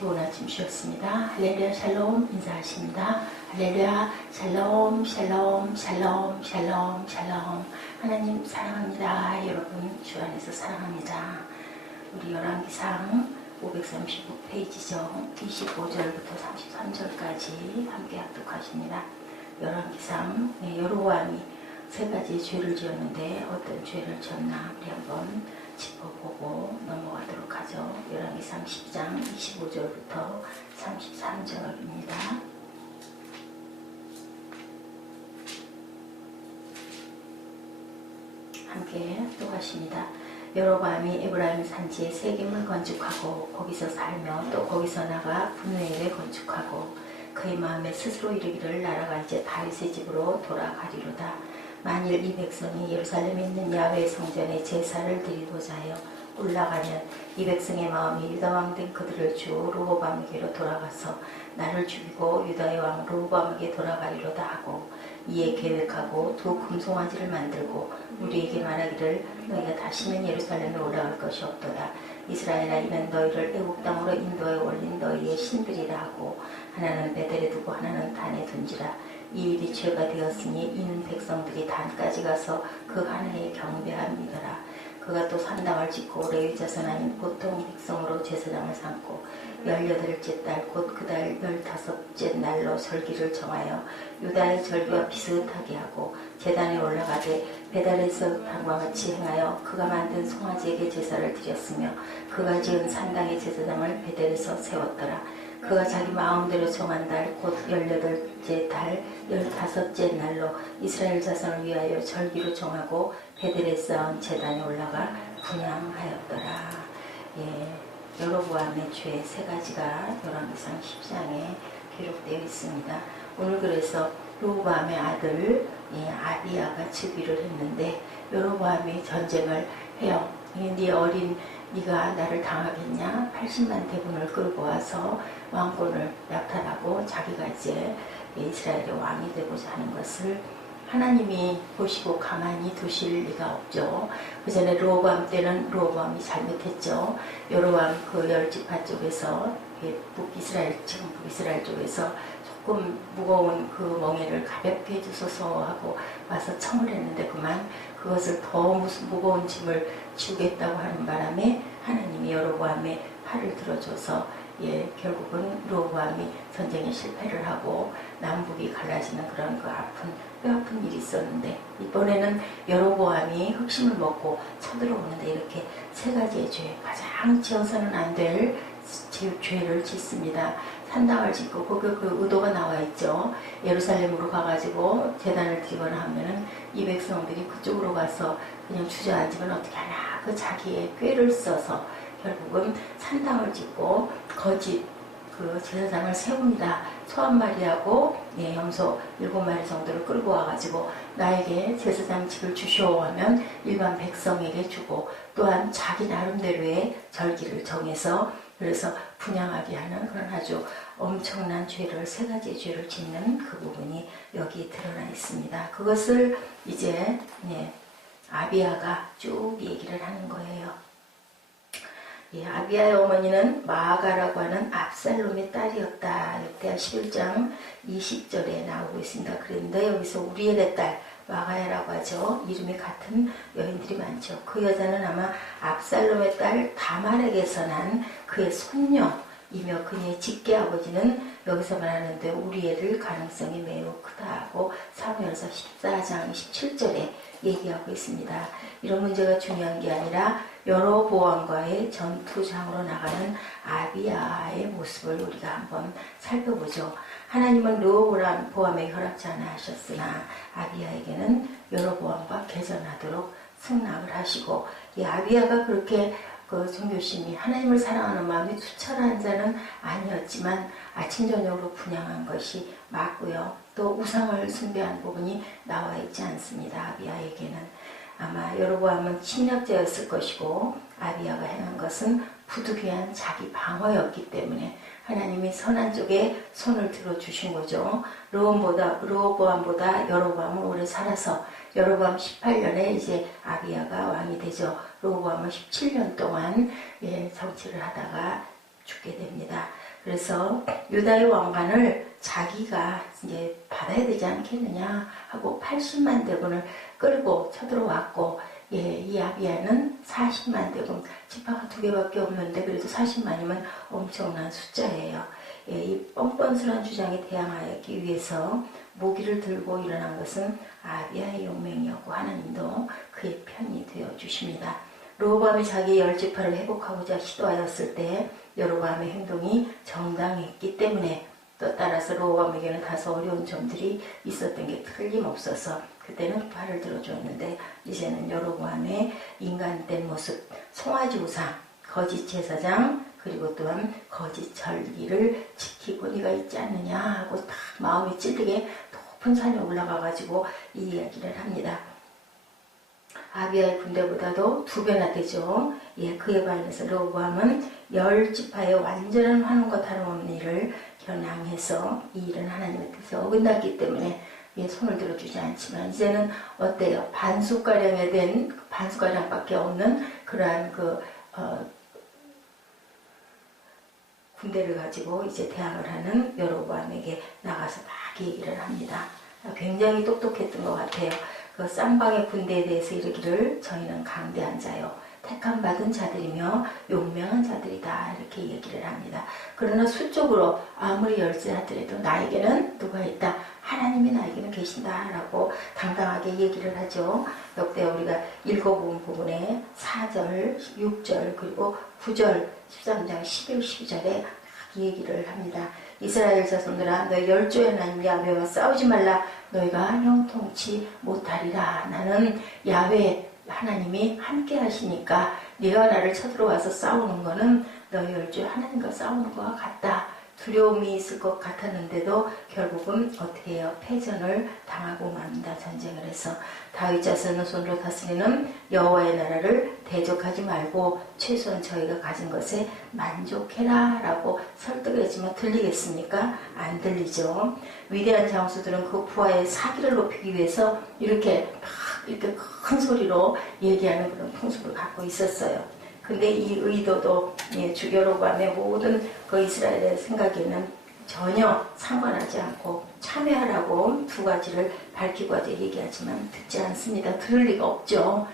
좋은 아침 주셨습니다. 할렐루야 샬롬 인사하십니다. 할렐루야 샬롬 샬롬 샬롬 샬롬 샬롬. 하나님 사랑합니다. 여러분 주 안에서 사랑합니다. 우리 열왕기상 535페이지죠. 25절부터 33절까지 함께 합독하십니다. 열왕기상 여로보암이 세 가지 죄를 지었는데 어떤 죄를 지었나 우리 한번 짚어보고 넘어가도록 하죠. 열왕기상 10장 25절부터 33절입니다. 함께 또 하십니다. 여로보암이 에브라임 산지에 세겜을 건축하고 거기서 살며 또 거기서 나가 분회를 건축하고 그의 마음에 스스로 이르기를 나라가 이제 다윗의 집으로 돌아가리로다. 만일 이 백성이 예루살렘에 있는 야훼 성전에 제사를 드리고자 하여 올라가면 이 백성의 마음이 유다왕 된 그들을 주 르호보암에게로 돌아가서 나를 죽이고 유다의 왕 르호보암에게 돌아가리로다 하고 이에 계획하고 두 금송아지를 만들고 우리에게 말하기를 너희가 다시는 예루살렘에 올라갈 것이 없도다. 이스라엘아 이는 너희를 애국 땅으로 인도에 올린 너희의 신들이라 하고 하나는 베델에 두고 하나는 단에 둔지라. 이 일이 죄가 되었으니 이는 백성들이 단까지 가서 그 하나에 경배함이더라. 그가 또 산당을 짓고 레위 자손 아닌 보통 백성으로 제사장을 삼고 18째 달 곧 그 달 15째 날로 절기를 정하여 유다의 절기와 비슷하게 하고 제단에 올라가되 베델에서 당과 같이 행하여 그가 만든 송아지에게 제사를 드렸으며 그가 지은 산당의 제사장을 베델에서 세웠더라. 그가 자기 마음대로 정한 달 곧 18째 달 15째 날로 이스라엘 자손을 위하여 절기로 정하고 베델에 쌓은 제단에 올라가 분향하였더라. 여로보암의 죄 세 가지가 열왕기상 10장에 기록되어 있습니다. 오늘 그래서 르호보암의 아들 아비야가 즉위를 했는데 여로보암이 전쟁을 해요. 네 어린 네가 나를 당하겠냐? 80만 대군을 끌고 와서 왕권을 약탈하고 자기가 이제 이스라엘의 왕이 되고자 하는 것을 하나님이 보시고 가만히 두실 리가 없죠. 그 전에 르호보암 때는 르호보암이 잘못했죠. 여로보암 그 열지파 쪽에서 북이스라엘, 지금 북이스라엘 쪽에서 조금 무거운 그 멍에를 가볍게 해주소서 하고 와서 청을 했는데 그만 그것을 더 무거운 짐을 지우겠다고 하는 바람에 하나님이 여로보암의 팔을 들어줘서 결국은 르호보암이 전쟁에 실패를 하고 남북이 갈라지는 그런 그 뼈아픈 일이 있었는데 이번에는 여로보암이 흑심을 먹고 쳐들어오는데 이렇게 세 가지의 죄, 가장 지어서는 안 될 죄를 짓습니다. 산당을 짓고 거기 그 의도가 나와 있죠. 예루살렘으로 가가지고 제단을 드리거나 하면은 이 백성들이 그쪽으로 가서 그냥 주저앉으면 어떻게 하나 그 자기의 꾀를 써서 결국은 산당을 짓고 거짓 그 제사장을 세웁니다. 소 한 마리하고 염소 7마리 정도를 끌고 와가지고 나에게 제사장직을 주시오 하면 일반 백성에게 주고 또한 자기 나름대로의 절기를 정해서 그래서 분향하게 하는 그런 아주 엄청난 죄를 세 가지의 죄를 짓는 그 부분이 여기 드러나 있습니다. 그것을 이제 아비야가 쭉 얘기를 하는 거예요. 아비야의 어머니는 마아가라고 하는 압살롬의 딸이었다. 역대하 11장 20절에 나오고 있습니다. 그런데 여기서 우리엘의 딸 마가야라고 하죠. 이름이 같은 여인들이 많죠. 그 여자는 아마 압살롬의 딸 다말에게서 난 그의 손녀이며 그녀의 직계 아버지는 여기서 말하는데 우리엘을 가능성이 매우 크다 하고 사무엘서 14장 27절에 얘기하고 있습니다. 이런 문제가 중요한 게 아니라 여로보암과의 전투장으로 나가는 아비야의 모습을 우리가 한번 살펴보죠. 하나님은 르호보암에 허락지 않아 하셨으나 아비야에게는 여로보암과 개전하도록 승낙을 하시고 이 아비야가 그렇게 그 종교심이 하나님을 사랑하는 마음이 투철한 자는 아니었지만 아침 저녁으로 분향한 것이 맞고요. 또 우상을 숭배한 부분이 나와 있지 않습니다. 아비야에게는 아마 여로보암은 침략자였을 것이고 아비야가 행한 것은 부득이한 자기 방어였기 때문에 하나님이 선한 쪽에 손을 들어주신 거죠. 르호보암보다 여로보암은 오래 살아서 여로보암 18년에 이제 아비야가 왕이 되죠. 르호보암은 17년 동안 정치를 하다가 죽게 됩니다. 그래서 유다의 왕관을 자기가 이제 받아야 되지 않겠느냐 하고 80만 대군을 끌고 쳐들어왔고, 이 아비야는 40만 대군, 지파가 2개밖에 없는데 그래도 40만이면 엄청난 숫자예요. 이 뻔뻔스러운 주장에 대항하기 위해서 무기를 들고 일어난 것은 아비야의 용맹이었고 하나님도 그의 편이 되어주십니다. 르호보암이 자기의 10지파를 회복하고자 시도하였을 때 여로보암의 행동이 정당했기 때문에, 또 따라서 르호보암에게는 다소 어려운 점들이 있었던 게 틀림없어서 그때는 팔을 들어주었는데, 이제는 여로보암의 인간된 모습, 송아지 우상, 거짓 제사장, 그리고 또한 거짓 절기를 지키고 네가 있지 않느냐 하고 딱 마음이 찔리게 높은 산에 올라가가지고 이 이야기를 합니다. 아비야의 군대보다도 2배나 되죠. 그에 반해서 르호보암은 10지파의 완전한 환원과 다름없는 일을 겨냥해서 이 일은 하나님의 뜻에 어긋났기 때문에 손을 들어주지 않지만, 이제는 어때요? 반숟가량에 된, 반숟가량밖에 없는 그러한 군대를 가지고 이제 대항을 하는 여로보암에게 나가서 막 얘기를 합니다. 굉장히 똑똑했던 것 같아요. 그 쌍방의 군대에 대해서 이르기를 저희는 강대한 자요, 택함 받은 자들이며 용맹한 자들이다, 이렇게 얘기를 합니다. 그러나 수적으로 아무리 열세하더라도 나에게는 누가 있다, 하나님이 나에게는 계신다라고 당당하게 얘기를 하죠. 역대 우리가 읽어본 부분에 4절, 6절, 그리고 9절, 13장 11, 12절에 얘기를 합니다. 이스라엘 자손들아, 너희 열조의 하나님 야훼와 싸우지 말라. 너희가 형통치 못하리라. 나는 야훼 하나님이 함께 하시니까 네가 나를 쳐들어와서 싸우는 거는 너희 열조의 하나님과 싸우는 것과 같다. 두려움이 있을 것 같았는데도 결국은 어떻게 해요? 패전을 당하고 맙니다. 전쟁을 해서. 다윗 자손의 손으로 다스리는 여호와의 나라를 대적하지 말고 최소한 저희가 가진 것에 만족해라 라고 설득을 했지만 들리겠습니까? 안 들리죠. 위대한 장수들은 그 부하의 사기를 높이기 위해서 이렇게 큰 소리로 얘기하는 그런 풍습을 갖고 있었어요. 근데 이 의도도 여로보암의 모든 그 이스라엘의 생각에는 전혀 상관하지 않고 참여하라고 2가지를 밝히고 얘기하지만 듣지 않습니다. 들을 리가 없죠.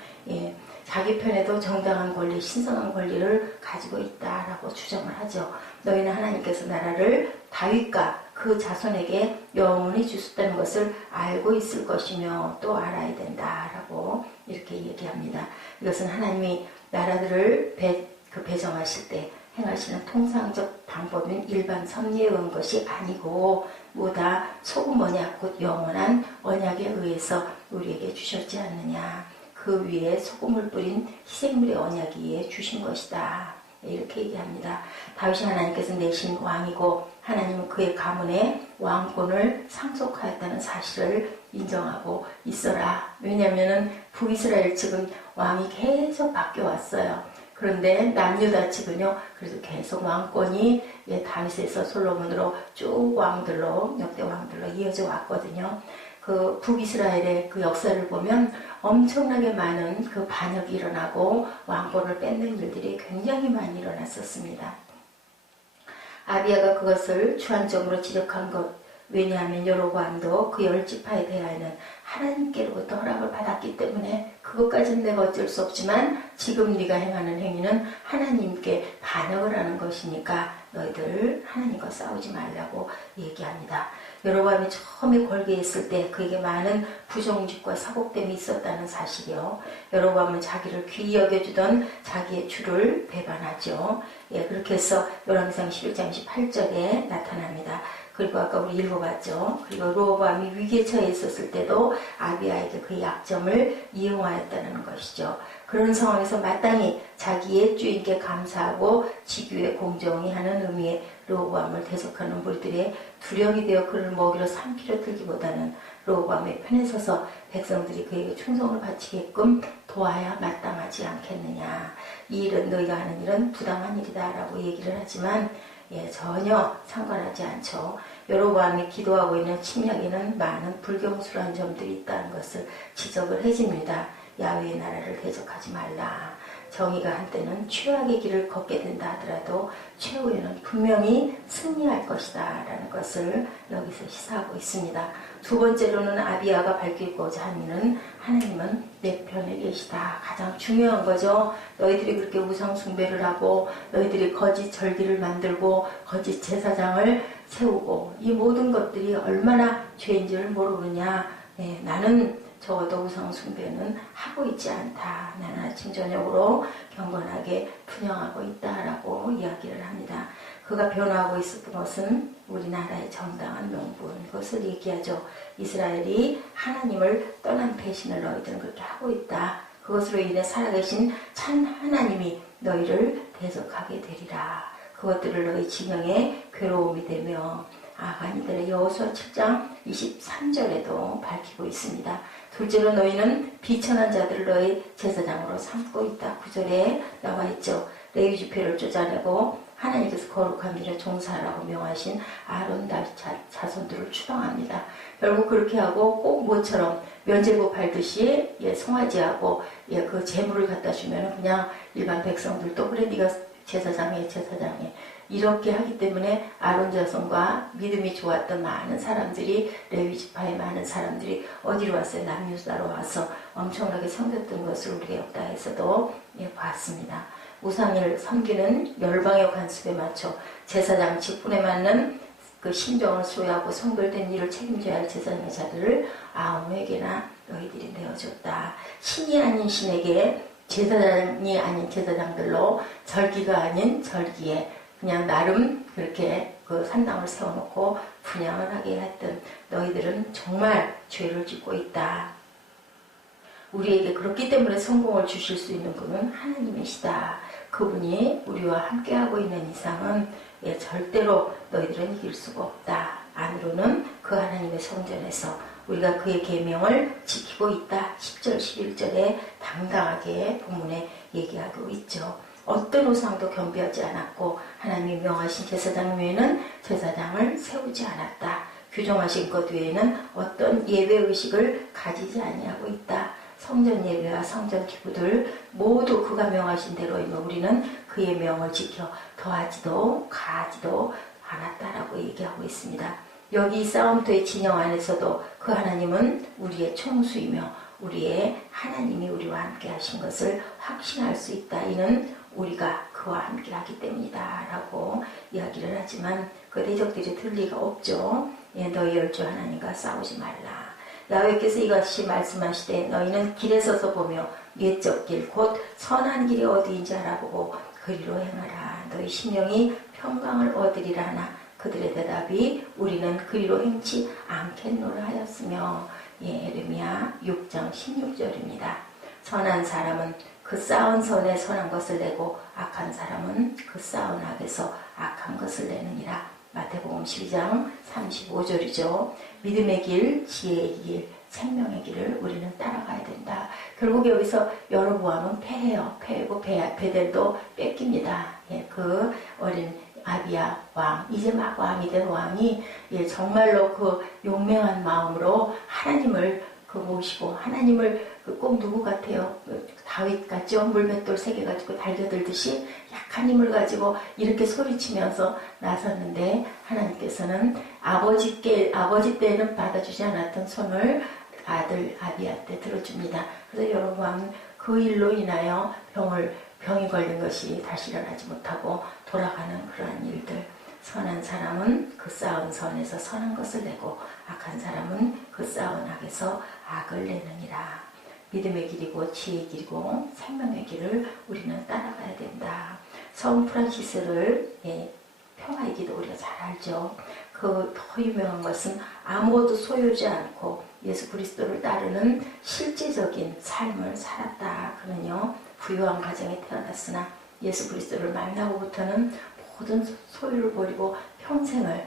자기 편에도 정당한 권리, 신성한 권리를 가지고 있다라고 주장을 하죠. 너희는 하나님께서 나라를 다윗과 그 자손에게 영원히 주셨다는 것을 알고 있을 것이며 또 알아야 된다라고 이렇게 얘기합니다. 이것은 하나님이 나라들을 배정하실 때 행하시는 통상적 방법인 일반 섭리에 의한 것이 아니고 무다 소금 언약 곧 영원한 언약에 의해서 우리에게 주셨지 않느냐. 그 위에 소금을 뿌린 희생물의 언약이에 주신 것이다. 이렇게 얘기합니다. 다윗이 하나님께서 내신 왕이고 하나님은 그의 가문에 왕권을 상속하였다는 사실을 인정하고 있어라. 왜냐하면 북이스라엘 측은 왕이 계속 바뀌어왔어요. 그런데 남유다 측은요, 그래도 계속 왕권이 다윗에서 솔로몬으로 쭉 왕들로, 역대 왕들로 이어져 왔거든요. 그 북이스라엘의 그 역사를 보면 엄청나게 많은 그 반역이 일어나고 왕권을 뺏는 일들이 굉장히 많이 일어났었습니다. 아비야가 그것을 주안점으로 지적한 것, 왜냐하면 여로보암도 그 10지파에 대하여는 하나님께로부터 허락을 받았기 때문에 그것까지는 내가 어쩔 수 없지만 지금 네가 행하는 행위는 하나님께 반역을 하는 것이니까 너희들 하나님과 싸우지 말라고 얘기합니다. 여로보암이 처음에 권리에 있을 때 그에게 많은 부정직과 사곡됨이 있었다는 사실이요. 여로보암은 자기를 귀히 여겨주던 자기의 주를 배반하죠. 그렇게 해서 열왕기상 11장 18절에 나타납니다. 그리고 아까 우리 읽어봤죠. 그리고 르호보암이 위기에 처해 있었을 때도 아비야에게 그 약점을 이용하였다는 것이죠. 그런 상황에서 마땅히 자기의 주인께 감사하고 직위에 공정히 하는 의미의 르호보암을 대적하는 무리들의 두령이 되어 그를 먹이로 삼키려 들기보다는 르호보암의 편에 서서 백성들이 그에게 충성을 바치게끔 도와야 마땅하지 않겠느냐. 이 일은 너희가 하는 일은 부당한 일이다 라고 얘기를 하지만 전혀 상관하지 않죠. 여로보암이 기도하고 있는 침략에는 많은 불경스러운 점들이 있다는 것을 지적을 해줍니다. 야훼의 나라를 대적하지 말라. 정의가 한때는 최악의 길을 걷게 된다 하더라도 최후에는 분명히 승리할 것이다 라는 것을 여기서 시사하고 있습니다. 두 번째로는 아비야가 밝히고자 하는 하나님은 내 편에 계시다. 가장 중요한 거죠. 너희들이 그렇게 우상 숭배를 하고 너희들이 거짓 절기를 만들고 거짓 제사장을 세우고 이 모든 것들이 얼마나 죄인지를 모르느냐. 나는 적어도 우상 숭배는 하고 있지 않다. 나는 아침 저녁으로 경건하게 분영하고 있다라고 이야기를 합니다. 그가 변화하고 있었던 것은 우리나라의 정당한 명분, 그것을 얘기하죠. 이스라엘이 하나님을 떠난 배신을 너희들은 그렇게 하고 있다. 그것으로 인해 살아계신 참 하나님이 너희를 대적하게 되리라. 그것들을 너희 진영의 괴로움이 되며 아간이들의 여호수아 7장 23절에도 밝히고 있습니다. 둘째로 너희는 비천한 자들을 너희 제사장으로 삼고 있다. 9절에 나와 있죠. 레위 지파를 쫓아내고 하나님께서 거룩한 일에 종사하라고 명하신 아론 자손들을 추방합니다. 결국 그렇게 하고 꼭 모처럼 면제부 밟듯이 송아지하고 그 재물을 갖다 주면 그냥 일반 백성들도 그래 네가 제사장에 이렇게 하기 때문에 아론 자손과 믿음이 좋았던 많은 사람들이 레위 지파의 많은 사람들이 어디로 왔어요? 남유다로 와서 엄청나게 섬겼던 것을 우리가 역사에서도 봤습니다. 우상을 섬기는 열방의 관습에 맞춰 제사장 직분에 맞는 그 심정을 수호하고 성별된 일을 책임져야 할 제사장자들을 아무에게나 너희들이 내어줬다. 신이 아닌 신에게 제사장이 아닌 제사장들로 절기가 아닌 절기에 그냥 나름 그렇게 그 산당을 세워놓고 분양을 하게 했던 너희들은 정말 죄를 짓고 있다. 우리에게 그렇기 때문에 성공을 주실 수 있는 분은 하나님이시다. 그분이 우리와 함께하고 있는 이상은 절대로 너희들은 이길 수가 없다. 안으로는 그 하나님의 성전에서 우리가 그의 계명을 지키고 있다. 10절 11절에 당당하게 본문에 얘기하고 있죠. 어떤 우상도 겸비하지 않았고 하나님이 명하신 제사장 외에는 제사장을 세우지 않았다. 규정하신 것 외에는 어떤 예배의식을 가지지 아니하고 있다. 성전 예배와 성전 기구들 모두 그가 명하신 대로이면 우리는 그의 명을 지켜 더하지도 가하지도 않았다라고 얘기하고 있습니다. 여기 싸움터의 진영 안에서도 그 하나님은 우리의 총수이며 우리의 하나님이 우리와 함께 하신 것을 확신할 수 있다. 이는 우리가 그와 함께 하기 때문이다 라고 이야기를 하지만 그 대적들이 들 리가 없죠. 너희 열주 하나님과 싸우지 말라. 야훼께서 이같이 말씀하시되 너희는 길에 서서 보며 옛적 길 곧 선한 길이 어디인지 알아보고 그리로 행하라. 너희 심령이 평강을 얻으리라 하나 그들의 대답이 우리는 그리로 행치 않겠노라 하였으며 예레미야 6장 16절입니다. 선한 사람은 그 쌓은 선에 선한 것을 내고 악한 사람은 그 쌓은 악에서 악한 것을 내느니라. 마태복음 12장 35절이죠. 믿음의 길, 지혜의 길, 생명의 길을 우리는 따라가야 된다. 결국 여기서 여로보암은 패해요. 패고 베델도 뺏깁니다. 그 어린 아비야 왕, 이제 막 왕이 된 왕이 정말로 그 용맹한 마음으로 하나님을 모시고 하나님을 꼭 누구 같아요? 다윗 같죠? 물맷돌 3개 가지고 달겨들듯이 약한 힘을 가지고 이렇게 소리치면서 나섰는데 하나님께서는 아버지 때에는 받아주지 않았던 손을 아들 아비야 때 들어줍니다. 그래서 여러분 그 일로 인하여 병이 걸린 것이 다시 일어나지 못하고 돌아가는 그러한 일들. 선한 사람은 그 쌓은 선에서 선한 것을 내고 악한 사람은 그 쌓은 악에서 악을 내느니라. 믿음의 길이고 지혜의 길이고 생명의 길을 우리는 따라가야 된다. 성 프란시스를 평화의 기도 우리가 잘 알죠. 그 더 유명한 것은 아무것도 소유하지 않고 예수 그리스도를 따르는 실제적인 삶을 살았다. 그는요 부유한 가정에 태어났으나 예수 그리스도를 만나고부터는 모든 소유를 버리고 평생을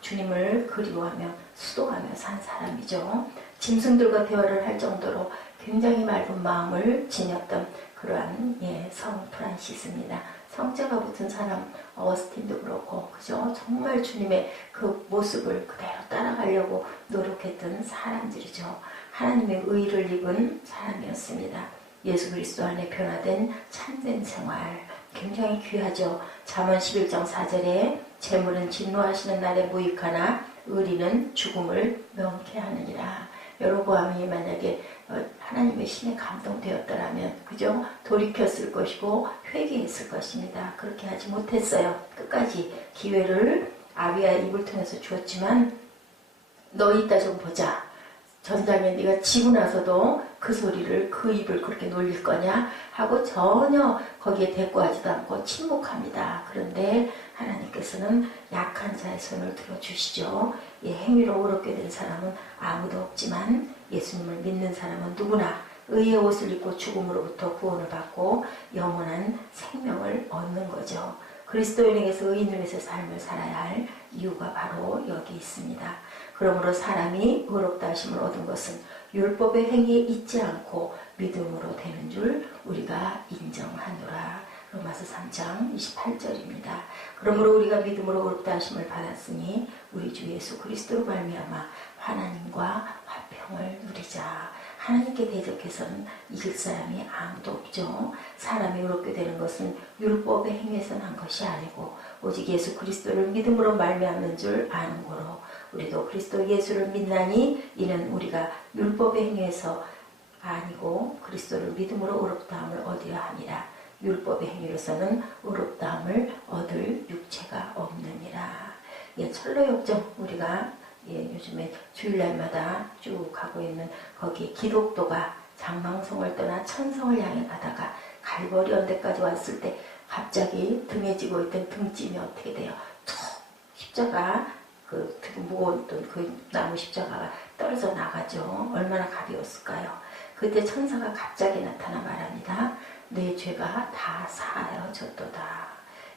주님을 그리워하며 수도하며 산 사람이죠. 짐승들과 대화를 할 정도로 굉장히 맑은 마음을 지녔던 그러한 성 프란시스입니다. 성자가 붙은 사람 어스틴도 그렇고 그죠? 정말 주님의 그 모습을 그대로 따라가려고 노력했던 사람들이죠. 하나님의 의를 입은 사람이었습니다. 예수 그리스도 안에 변화된 참된 생활, 굉장히 귀하죠. 잠언 11장 4절에 재물은 진노하시는 날에 무익하나 의리는 죽음을 명케 하느니라. 여로보암이 만약에 하나님의 신에 감동되었더라면 그죠? 돌이켰을 것이고 회개했을 것입니다. 그렇게 하지 못했어요. 끝까지 기회를 아비야의 입을 통해서 주었지만 너 이따 좀 보자. 전장에 네가 지고 나서도 그 소리를 그 입을 그렇게 놀릴 거냐 하고 전혀 거기에 대꾸하지도 않고 침묵합니다. 그런데 하나님께서는 약한 자의 손을 들어주시죠. 행위로 어렵게 된 사람은 아무도 없지만 예수님을 믿는 사람은 누구나 의의 옷을 입고 죽음으로부터 구원을 받고 영원한 생명을 얻는 거죠. 그리스도인에게서 의인에게서 삶을 살아야 할 이유가 바로 여기 있습니다. 그러므로 사람이 의롭다 하심을 얻은 것은 율법의 행위에 있지 않고 믿음으로 되는 줄 우리가 인정하노라. 로마서 3장 28절입니다. 그러므로 우리가 믿음으로 의롭다 하심을 받았으니 우리 주 예수 그리스도로 말미암아 하나님과 화평을 누리자. 하나님께 대적해서는 이길 사람이 아무도 없죠. 사람이 의롭게 되는 것은 율법의 행위에서 난 것이 아니고 오직 예수 그리스도를 믿음으로 말미암는 줄 아는 거로 우리도 그리스도 예수를 믿나니 이는 우리가 율법의 행위에서 아니고 그리스도를 믿음으로 의롭다함을 얻으려 함이라. 율법의 행위로서는 의롭다함을 얻을 육체가 없느니라. 철로역정 우리가 요즘에 주일날마다 쭉 가고 있는 거기에 기독도가 장망성을 떠나 천성을 향해 가다가 갈보리 언덕까지 왔을 때 갑자기 등에 지고 있던 등짐이 어떻게 돼요? 툭 십자가 그 무거운 그 나무 십자가가 떨어져 나가죠. 얼마나 가벼웠을까요? 그때 천사가 갑자기 나타나 말합니다. 내 죄가 다 사하여졌도다.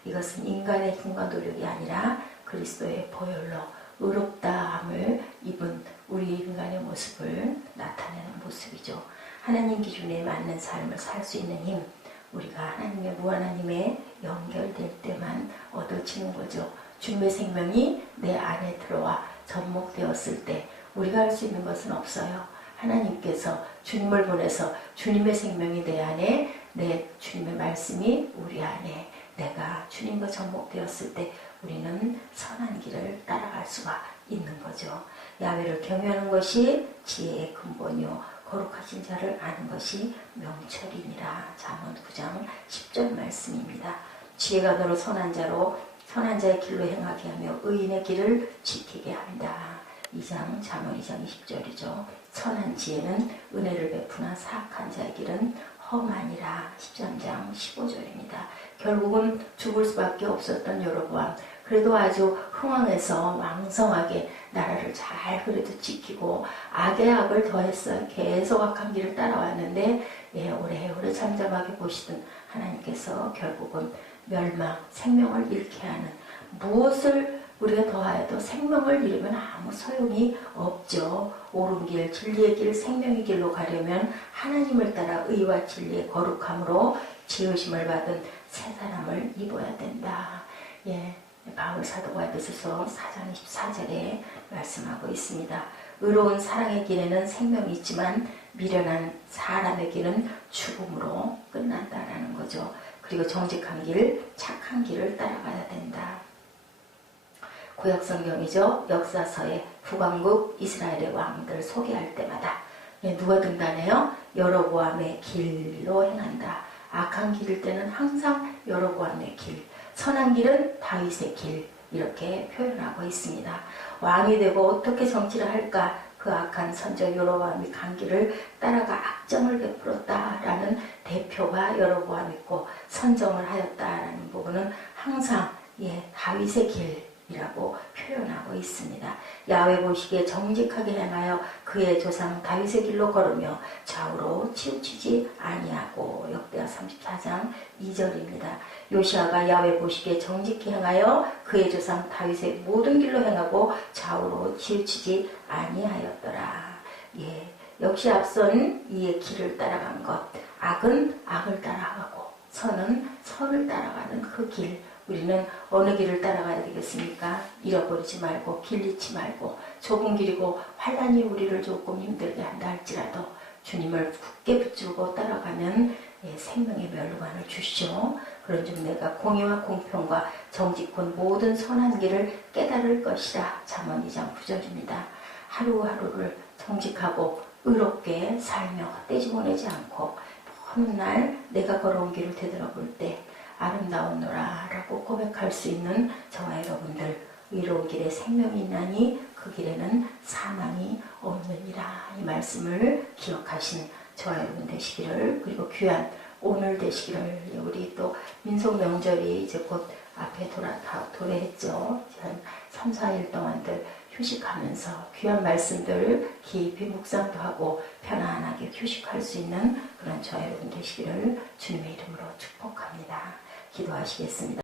이것은 인간의 힘과 노력이 아니라 그리스도의 보혈로 의롭다함을 입은 우리 인간의 모습을 나타내는 모습이죠. 하나님 기준에 맞는 삶을 살 수 있는 힘, 우리가 하나님의 무한한 힘에 연결될 때만 얻어지는 거죠. 주님의 생명이 내 안에 들어와 접목되었을 때 우리가 할 수 있는 것은 없어요. 하나님께서 주님을 보내서 주님의 생명이 내 안에, 내 주님의 말씀이 우리 안에, 내가 주님과 접목되었을 때 우리는 선한 길을 따라갈 수가 있는 거죠. 야훼를 경외하는 것이 지혜의 근본이요 거룩하신 자를 아는 것이 명철이니라. 잠언 9장 10절 말씀입니다. 지혜가 너로 선한 자의 길로 행하게 하며 의인의 길을 지키게 한다. 2장 잠언 2장 20절이죠. 선한 지혜는 은혜를 베푸나 사악한 자의 길은 험하니라. 13장 15절입니다. 결국은 죽을 수밖에 없었던 여로보암, 그래도 아주 흥왕해서 왕성하게 나라를 잘 그래도 지키고 악의 악을 더했어요. 계속 악한 길을 따라왔는데 오래오래 잠잠하게 보시던 하나님께서 결국은 멸망, 생명을 잃게 하는, 무엇을 우리가 더하여도 생명을 잃으면 아무 소용이 없죠. 옳은 길, 진리의 길, 생명의 길로 가려면 하나님을 따라 의와 진리의 거룩함으로 지으심을 받은 새 사람을 입어야 된다. 바울 사도가 에베소서 4장 24절에 말씀하고 있습니다. 의로운 사랑의 길에는 생명이 있지만 미련한 사람의 길은 죽음으로 끝난다라는 거죠. 그리고 정직한 길, 착한 길을 따라가야 된다. 구약성경이죠. 역사서에 북왕국 이스라엘의 왕들 소개할 때마다 누가 등단해요? 여로보암의 길로 행한다. 악한 길일 때는 항상 여로보암의 길, 선한 길은 다윗의 길, 이렇게 표현하고 있습니다. 왕이 되고 어떻게 정치를 할까? 그 악한 선조 여로보암이 간 길을 따라가 악정을 베풀었다라는 대표가 여로보암 있고 선정을 하였다라는 부분은 항상 다윗의 길이라고 표현하고 있습니다. 야훼 보시기에 정직하게 행하여 그의 조상 다윗의 길로 걸으며 좌우로 치우치지 아니하고. 역대하 34장 2절입니다. 요시아가 야훼 보시기에 정직히 행하여 그의 조상 다윗의 모든 길로 행하고 좌우로 치우치지 아니하였더라. 역시 앞선 이의 길을 따라간 것, 악은 악을 따라가고 선은 선을 따라가는 그 길, 우리는 어느 길을 따라가야 되겠습니까? 잃어버리지 말고 길 잃지 말고 좁은 길이고 환란이 우리를 조금 힘들게 한다 할지라도 주님을 굳게 붙들고 따라가면 생명의 멸류관을 주시오. 그런즉 내가 공의와 공평과 정직한 모든 선한 길을 깨달을 것이라. 잠언 2장 9절입니다. 하루하루를 정직하고 의롭게 살며 헛되지 보내지 않고 어느 날 내가 걸어온 길을 되돌아볼 때 아름다웠노라 라고 고백할 수 있는 저와 여러분들, 의로운 길에 생명이 있나니 그 길에는 사망이 없느니라. 이 말씀을 기억하신 저와 여러분 되시기를, 그리고 귀한 오늘 되시기를. 우리 또 민속 명절이 이제 곧 앞에 도래했죠. 한 3, 4일 동안들 휴식하면서 귀한 말씀들 깊이 묵상도 하고 편안하게 휴식할 수 있는 그런 저와 여러분 되시기를 주님의 이름으로 축복합니다. 기도하시겠습니다.